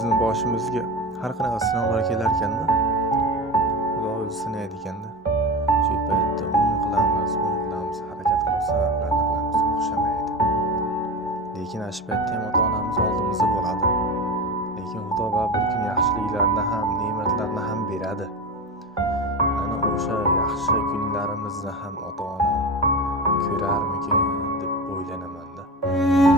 bizni boshimizga har qanaqa sinovlar kelar ekanda, Xudo o'zi sinaydi ekanda. Shu paytda uni qilamiz, buni qilamiz, harakat qilib sabablarni qilamiz, o'xshamaydi. Lekin shu paytda ham ota-onamiz oldimizda bo'ladi. Lekin Xudo bir kun yaxshiliklarni ham, ne'matlarni ham beradi. Ana o'sha yaxshi kunlarimizni ham ota-onam ko'rarmikin deb o'ylanaman-da.